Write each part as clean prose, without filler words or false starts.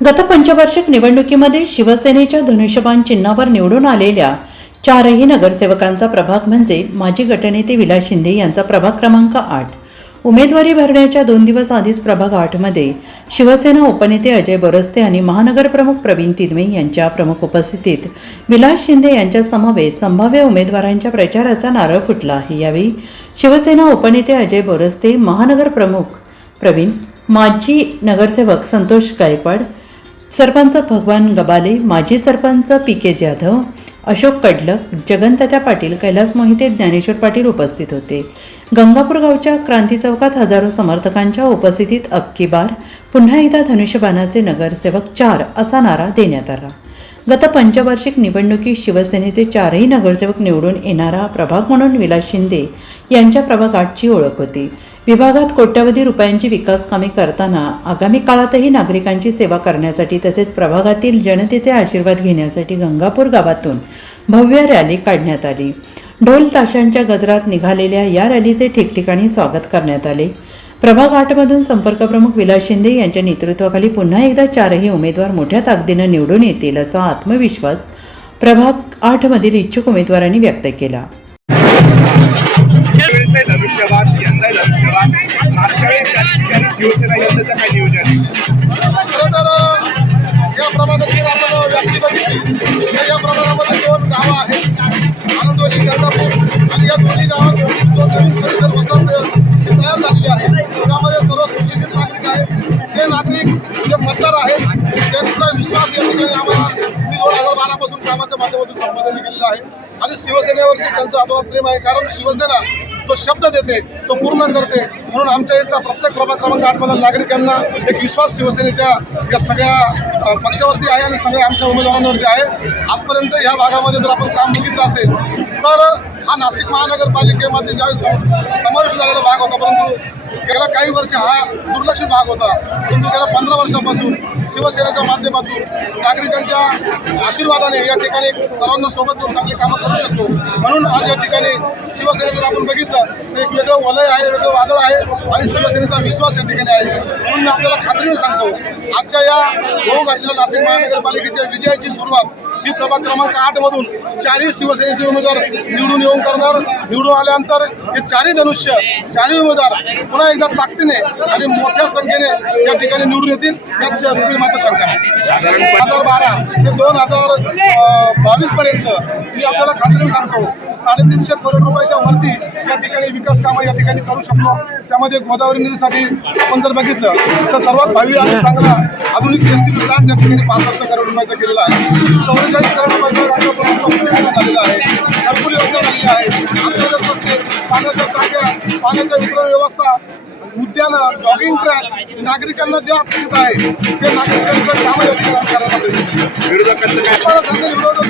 गत पंचवार्षिक निवडणुकीमध्ये शिवसेनेच्या धनुष्यबाण चिन्हावर निवडून आलेल्या चारही नगरसेवकांचा प्रभाग म्हणजे माजी गटनेते विलास शिंदे यांचा प्रभाग क्रमांक 8. उमेदवारी भरण्याच्या 2 दिवस आधीच प्रभाग 8 मध्ये शिवसेना उपनेते अजय बोरस्ते आणि महानगर प्रमुख प्रवीण तिदमे यांच्या प्रमुख उपस्थितीत विलास शिंदे यांच्या समवेत संभाव्य उमेदवारांच्या प्रचाराचा नारळ फुटला आहे. यावेळी शिवसेना उपनेते अजय बोरस्ते, महानगर प्रमुख प्रवीण, माजी नगरसेवक संतोष गायकवाड, सरपंच भगवान गबाले, माजी सरपंच पी.के. जाधव, अशोक कडलक, जगनतात्या पाटील, कैलास मोहिते, ज्ञानेश्वर पाटील उपस्थित होते. गंगापूर गावच्या क्रांती चौकात हजारो समर्थकांच्या उपस्थितीत अबकी बार पुन्हा एकदा धनुष्यबाणाचे नगरसेवक 4 असा नारा देण्यात आला. गत पंचवार्षिक निवडणुकीत शिवसेनेचे 4ही नगरसेवक निवडून येणारा प्रभाग म्हणून विलास शिंदे यांच्या प्रभाग 8ची ओळख होती. विभागात कोट्यवधी रुपयांची विकास कामे करताना आगामी काळातही नागरिकांची सेवा करण्यासाठी तसेच प्रभागातील जनतेचे आशीर्वाद घेण्यासाठी गंगापूर गावातून भव्य रॅली काढण्यात आली. ढोल ताशांच्या गजरात निघालेल्या या रॅलीचे ठिकठिकाणी स्वागत करण्यात आले. प्रभाग 8मधून संपर्क प्रमुख विलास शिंदे यांच्या नेतृत्वाखाली पुन्हा एकदा 4ही उमेदवार मोठ्या ताकदीनं निवडून येतील असा आत्मविश्वास प्रभाग 8मधील इच्छुक उमेदवारांनी व्यक्त केला. धनुष्यबाण यंदा धनुष्यबाण मागच्या वेळेस शिवसेना यंदाचं काय नियोजन आहे? खरं तर या प्रभागातील आपण व्याप्ती बघितली तर या प्रभागामध्ये 2 गावं आहेत, आनंदवली, गंगापूर, आणि या दोन्ही गावात जो नवीन परिसर वसाहत जी तयार झालेली आहे त्यामध्ये सर्व सुशिक्षित नागरिक आहेत. ते नागरिक जे मतदार आहेत त्यांचा विश्वास या ठिकाणी आम्हाला मी 2012 पासून कामाच्या माध्यमातून संपादन केलेलं आहे आणि शिवसेनेवरती त्यांचं आतोनात प्रेम आहे. कारण शिवसेना जो शब्द देते तो पूर्ण करते, म्हणून आमच्या इथल्या प्रत्येक प्रभाग क्रमांक 8 मधील नागरिकांना एक विश्वास शिवसेनेच्या या सगळ्या पक्षावरती आहे आणि सगळ्या आमच्या उमेदवारांवरती आहे. आजपर्यंत ह्या भागामध्ये जर आपण काम बघितलं असेल तर हा नाशिक महानगरपालिकेमध्ये ज्यावेळेस समावेश झालेला भाग होता, परंतु गेल्या काही वर्ष हा दुर्लक्षित भाग होता. परंतु गेल्या 15 वर्षापासून शिवसेनेच्या माध्यमातून नागरिकांच्या आशीर्वादाने या ठिकाणी सर्वांना सोबत घेऊन चांगली कामं करू शकतो. म्हणून आज या ठिकाणी शिवसेने जर आपण बघितलं तर एक वेगळं वलय आहे, वेगळं वादळ आहे आणि शिवसेनेचा विश्वास या ठिकाणी आहे. म्हणून मी आपल्याला खात्रीने सांगतो, आजच्या या होऊ घातलेल्या नाशिक महानगरपालिकेच्या विजयाची सुरुवात मी प्रभाग क्रमांक 8 मधून 4ही शिवसेनेचे उमेदवार निवडून येऊन करणार. निवडून आल्यानंतर हे 4ही धनुष्य 4ही उमेदवार पुन्हा एकदा ताकदीने आणि मोठ्या संख्येने या ठिकाणी निवडून येतील यात तुम्ही मात्र शंका नाही. साधारण 2012 ते 2022 पर्यंत मी आपल्याला खात्रीने सांगतो 350 करोड रुपयाच्या वरती या ठिकाणी विकास कामं या ठिकाणी करू शकतो. त्यामध्ये गोदावरी नदीसाठी आपण जर बघितलं तर सर्वात भावी आणि चांगला आधुनिक एसटी प्लांट त्या ठिकाणी 65 करोड रुपयाचा केलेला आहे. 44 करोड रुपयाचा राज्यापर्यंत झालेला आहे. घरकुल योजना झालेली आहे. अंतर्गत रस्ते, पाण्याच्या टाक्या, पाण्याच्या वितरण व्यवस्था, उद्यानं, जॉगिंग ट्रॅक, नागरिकांना जे अपेक्षित आहे ते नागरिकांचं कामं या ठिकाणी करायला पाहिजे. विरोधकांचं काय? विरोधक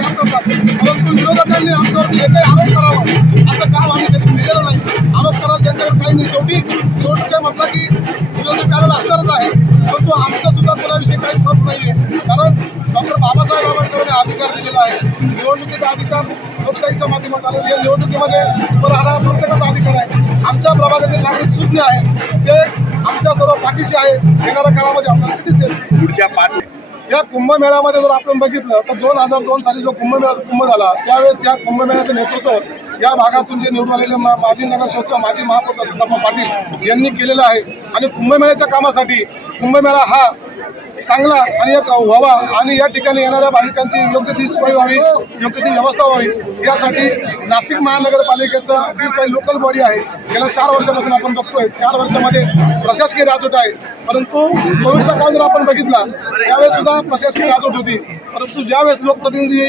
काम करतात, परंतु विरोधकांनी आमच्यावरती एकही आरोप करावा असं काम आम्ही कधी केलेलं नाही. आरोप करायला त्यांच्यावर काही नाही. शेवटी निवडणूक म्हटलं की विरोधक करायला असणारच आहे, परंतु आमचा सुद्धा कोणाविषयी काही फरक नाही आहे. कारण डॉक्टर बाबासाहेब आंबेडकरांनी अधिकार दिलेला आहे. निवडणुकीचा अधिकार लोकशाहीच्या माध्यमातून या निवडणुकीमध्ये उभं राहणारा प्रत्येकाचा अधिकार आहे. आमच्या प्रभागातील नागरिक सुज्ञ आहे, ते आमच्या सर्व पाठीशी आहे. येणाऱ्या काळामध्ये आपल्याला किती दिसेल पुढच्या 5 या कुंभमेळ्यामध्ये जर आपण बघितलं तर 2002 साली जो कुंभ झाला त्यावेळेस या कुंभमेळ्याचं नेतृत्व या भागातून जे निवडून आलेले माजी नगरसेवक माजी महापौर सिद्धप्पा पाटील यांनी केलेलं आहे. आणि कुंभमेळ्याच्या कामासाठी कुंभमेळा हा चांगला आणि एक व्हावा आणि या ठिकाणी येणाऱ्या भाविकांची योग्य ती सोय व्हावी, योग्य ती व्यवस्था व्हावी यासाठी नाशिक महानगरपालिकेचा जी काही लोकल बॉडी आहे गेल्या 4 वर्षापासून आपण बघतोय 4 वर्षामध्ये प्रशासकीय राजवट आहे. परंतु कोविडचा काळ जर आपण बघितला त्यावेळेस सुद्धा प्रशासकीय राजवट होती, परंतु ज्यावेळेस लोकप्रतिनिधी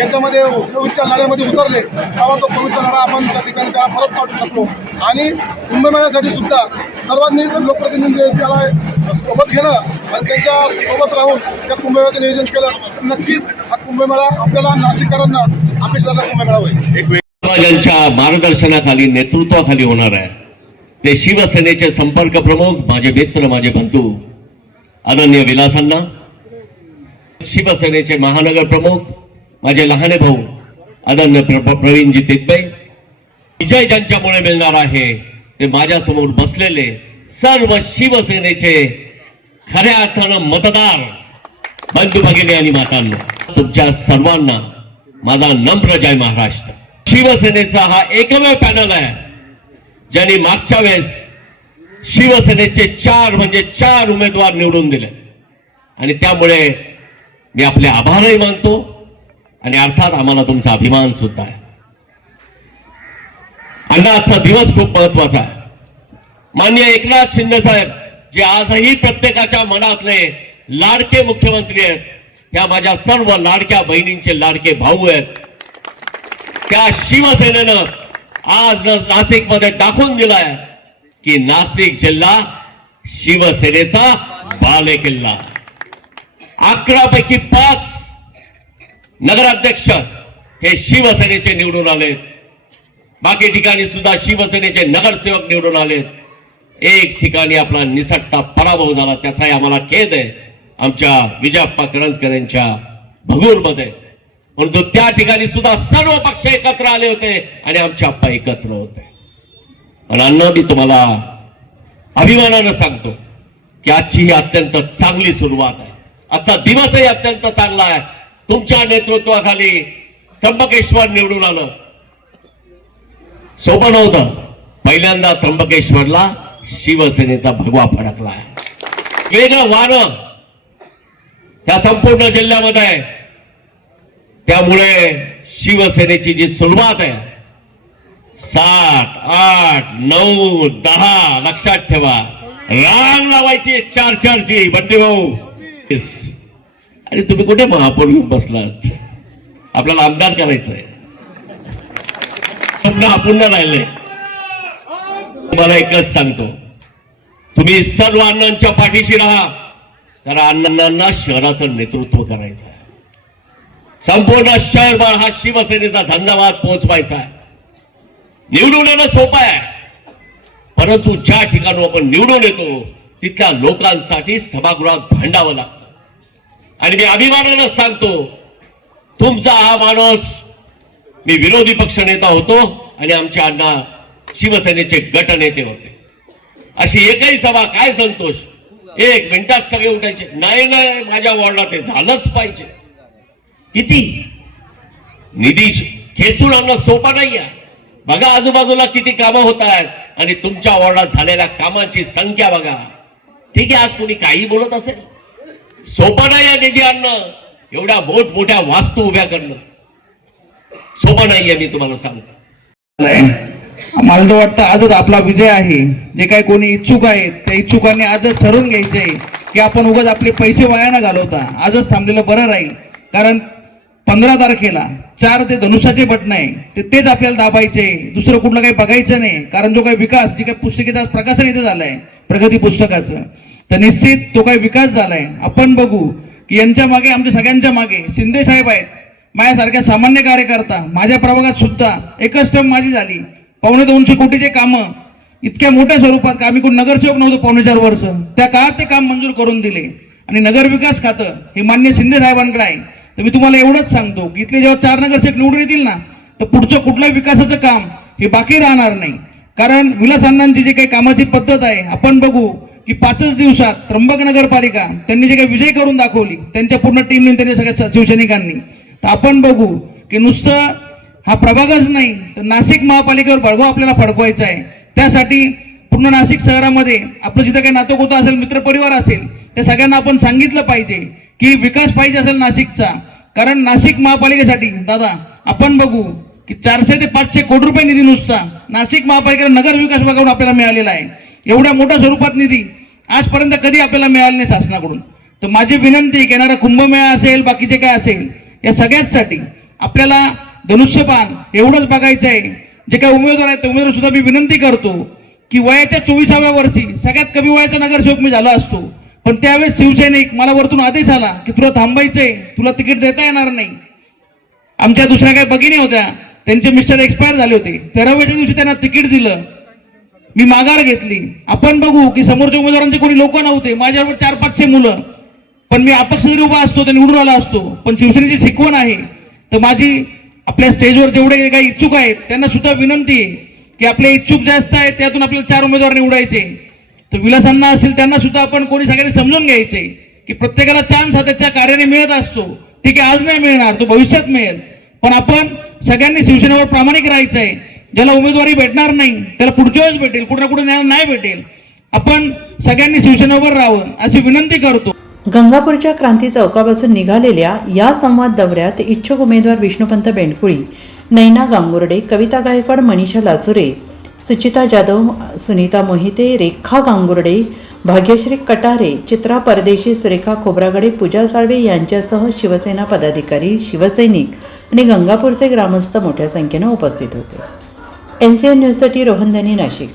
याच्यामध्ये कोविडच्या लढ्यामध्ये उतरले तेव्हा तो कोविडचा लढा आपण त्या ठिकाणी त्याला परत पाठवू शकतो. आणि कुंभमेळ्यासाठी सुद्धा सर्वांनी लोकप्रतिनिधी त्याला सोबत घेणं आणि त्यांच्या सोबत राहून त्या कुंभमेळ्याचं नियोजन केलं तर नक्कीच हा कुंभमेळा आपल्याला नाशिककरांना अपेक्षाचा कुंभमेळा होईल. एक ज्यांच्या मार्गदर्शनाखाली नेतृत्वाखाली होणार आहे ते शिवसेनेचे संपर्क प्रमुख माझे मित्र माझे बंधू अनन्य विलासांना, शिवसेनेचे महानगर प्रमुख माझे लहाने भाऊ अनन्य प्रवीणजी तिदमे, विजय ज्यांच्यामुळे मिळणार आहे ते माझ्यासमोर बसलेले सर्व शिवसेनेचे खऱ्या अर्थानं मतदार बंधू भगिनी आणि मातांनो, तुमच्या सर्वांना माझा नम्र जय महाराष्ट्र. शिवसेनेचा हा एकमेव पॅनल आहे ज्यांनी मागच्या वेळेस शिवसेनेचे 4 उमेदवार निवडून दिले आणि त्यामुळे मी आपले आभारही मानतो आणि अर्थात आम्हाला तुमचा अभिमान सुद्धा आहे. अण्णा, आजचा दिवस खूप महत्वाचा आहे. माननीय एकनाथ शिंदे साहेब जे आजही प्रत्येकाच्या मनातले लाडके मुख्यमंत्री आहेत, त्या माझ्या सर्व लाडक्या बहिणींचे लाडके भाऊ आहेत. त्या शिवसेनेनं आज नाशिकमध्ये दाखवून दिलाय की नाशिक जिल्हा शिवसेनेचा बालेकिल्ला. 11 पैकी 5 नगराध्यक्ष हे शिवसेनेचे निवडून आलेत. बाकी ठिकाणी सुद्धा शिवसेनेचे नगरसेवक निवडून आलेत. एक ठिकाणी आपला निसटता पराभव झाला, त्याचाही आम्हाला खेद आहे आमच्या विजयप्पा करंजकर यांच्या भगूरमध्ये. परंतु त्या ठिकाणी सुद्धा सर्व पक्ष एकत्र आले होते आणि आमचे आप्पा एकत्र होते. आणि अण्णा, मी तुम्हाला अभिमानानं सांगतो की आजची ही अत्यंत चांगली सुरुवात आहे. आजचा दिवसही अत्यंत चांगला आहे. तुमच्या नेतृत्वाखाली त्र्यंबकेश्वर निवडून आलं. सोपं नव्हतं. पहिल्यांदा त्र्यंबकेश्वरला शिवसेनेचा भगवा फडकला आहे. वेगळं वारं या संपूर्ण जिल्ह्यामध्ये आहे. त्यामुळे शिवसेनेची जी सुरुवात आहे 7, 8, 9, 10 लक्षात ठेवा. रांग लावायची 4-4ची बंडी भाऊ. आणि तुम्ही कुठे महापौर घेऊन बसलात? आपल्याला आमदार करायचंय. पुन्हा राहिले. तुम्हाला एकच सांगतो, तुम्ही सर्व अण्णांच्या पाठीशी राहा. कारण अण्णांना शहराचं नेतृत्व करायचं आहे. संपूर्ण शहरभर हा शिवसेनेचा झंझावात पोहोचवायचा आहे. निवडून येणं सोपं आहे, परंतु ज्या ठिकाणी आपण निवडून येतो तिथल्या लोकांसाठी सभागृहात भांडावं लागतं. आणि मी अभिमानानं सांगतो, तुमचा हा माणूस, मी विरोधी पक्ष नेता होतो आणि आमचे अण्णा शिवसेनेचे गटनेते होते. अशी एकही सभा काय संतोष, 1 मिनिटात सगळे उठायचे. नाही, माझ्या वॉर्डात हे झालंच पाहिजे. किती निधी खेचून आणणं सोपं नाही आहे. बघा आजूबाजूला किती कामं होत आहेत आणि तुमच्या वॉर्डात झालेल्या कामांची संख्या बघा. ठीक आहे, आज कोणी काही बोलत असेल, सोपं नाही आहे निधी आणणं. एवढ्या मोठमोठ्या वास्तू उभ्या करणं सोपं नाहीये, मी तुम्हाला सांगतो. मला तर वाटतं आजच आपला विजय आहे. जे काही कोणी इच्छुक आहेत त्या इच्छुकांनी आजच ठरवून घ्यायचे की आपण उगाच आपले पैसे वाया न घालवता आजच थांबलेलं बरं राहील. कारण 15 तारखेला 4 ते धनुष्याचे बटन आहे तेच आपल्याला दाबायचे, दुसरं कुठलं काही बघायचं नाही. कारण जो काही विकास, जे काही पुस्तकेचा प्रकाशन इथे झालाय प्रगती पुस्तकाचं, तर निश्चित तो काही विकास झालाय. आपण बघू की यांच्या मागे, आमच्या सगळ्यांच्या मागे शिंदे साहेब आहेत. माझ्यासारख्या सामान्य कार्यकर्ता, माझ्या प्रभागात सुद्धा एकच टर्म माझी झाली. 250 कोटीचे कामं इतक्या मोठ्या स्वरूपात का आम्ही कोण नगरसेवक नव्हतो 4.5 वर्ष, त्या काळात ते काम मंजूर करून दिले. आणि नगर विकास खातं हे मान्य शिंदे साहेबांकडे आहे. तर मी तुम्हाला एवढंच सांगतो की इथले जेव्हा 4 नगरसेवक निवडून येतील ना, तर पुढचं कुठलं विकासाचं काम हे बाकी राहणार नाही. कारण विलास अण्णांची जी काही कामाची पद्धत आहे, आपण बघू की 5च दिवसात त्र्यंबक नगरपालिका त्यांनी जे काही विजय करून दाखवली, त्यांच्या पूर्ण टीमने, त्यांच्या सगळ्या शिवसैनिकांनी. तर आपण बघू की नुसतं हा प्रभागच नाही तर नाशिक महापालिकेवर भडगव आपल्याला फडकवायचा आहे. त्यासाठी पूर्ण नाशिक शहरामध्ये आपलं जिथं काही नातोगोता असेल, मित्रपरिवार असेल, त्या सगळ्यांना आपण सांगितलं पाहिजे की विकास पाहिजे असेल नाशिकचा. कारण नाशिक महापालिकेसाठी दादा आपण बघू की 400 ते 500 कोटी रुपये निधी नुसता नाशिक महापालिकेला नगर विकास विभागाकडून आपल्याला मिळालेला आहे. एवढ्या मोठ्या स्वरूपात निधी आजपर्यंत कधी आपल्याला मिळाला नाही शासनाकडून. तर माझी विनंती, येणारा कुंभमेळा असेल, बाकीचे काय असेल, या सगळ्याचसाठी आपल्याला धनुष्यबाण एवढंच बघायचं आहे. जे काही उमेदवार आहेत त्या उमेदवार सुद्धा मी विनंती करतो की वयाच्या 24व्या वर्षी सगळ्यात कमी वयाचा नगरसेवक मी झालो असतो, पण त्यावेळेस शिवसैनिक मला वरतून आदेश आला की तुला थांबायचंय, तुला तिकीट देता येणार नाही. आमच्या दुसऱ्या काही भगिनी होत्या, त्यांचे मिस्टर एक्सपायर झाले होते. 13व्या दिवशी त्यांना तिकीट दिलं, मी माघार घेतली. आपण बघू की समोरच्या उमेदवारांचे कोणी लोक नव्हते, माझ्यावर 400-500 मुलं, पण मी अपक्ष जरी उभा असतो तर निवडून आला असतो. पण शिवसेनेची शिकवण आहे. तर माझी आपल्या स्टेजवर जेवढे काही इच्छुक आहेत त्यांना सुद्धा विनंती आहे की आपले इच्छुक जास्त आहेत, त्यातून आपल्याला 4 उमेदवार निवडायचे. तर विलासांना असेल त्यांना सुद्धा आपण कोणी सगळ्यांनी समजून घ्यायचे की प्रत्येकाला चान्स हा त्याच्या कार्याने मिळत असतो. ठीक आहे, आज नाही मिळणार, तो भविष्यात मिळेल, पण आपण सगळ्यांनी शिवसेनेवर प्रामाणिक राहायचं आहे. ज्याला उमेदवारी भेटणार नाही त्याला पुढच्या वेळेस भेटेल, कुठे ना कुठे नाही भेटेल. आपण सगळ्यांनी शिवसेनेवर राहावं अशी विनंती करतो. गंगापूरच्या क्रांती चौकापासून निघालेल्या या संवाद दौऱ्यात इच्छुक उमेदवार विष्णुपंत बेंडकुळी, नैना गांगुर्डे, कविता गायकवाड, मनीषा लासुरे, सुचिता जाधव, सुनीता मोहिते, रेखा गांगुर्डे, भाग्यश्री कटारे, चित्रा परदेशी, सुरेखा खोब्रागडे, पूजा साळवे यांच्यासह शिवसेना पदाधिकारी, शिवसैनिक आणि गंगापूरचे ग्रामस्थ मोठ्या संख्येनं उपस्थित होते. NCN न्यूजसाठी रोहन धनी, नाशिक.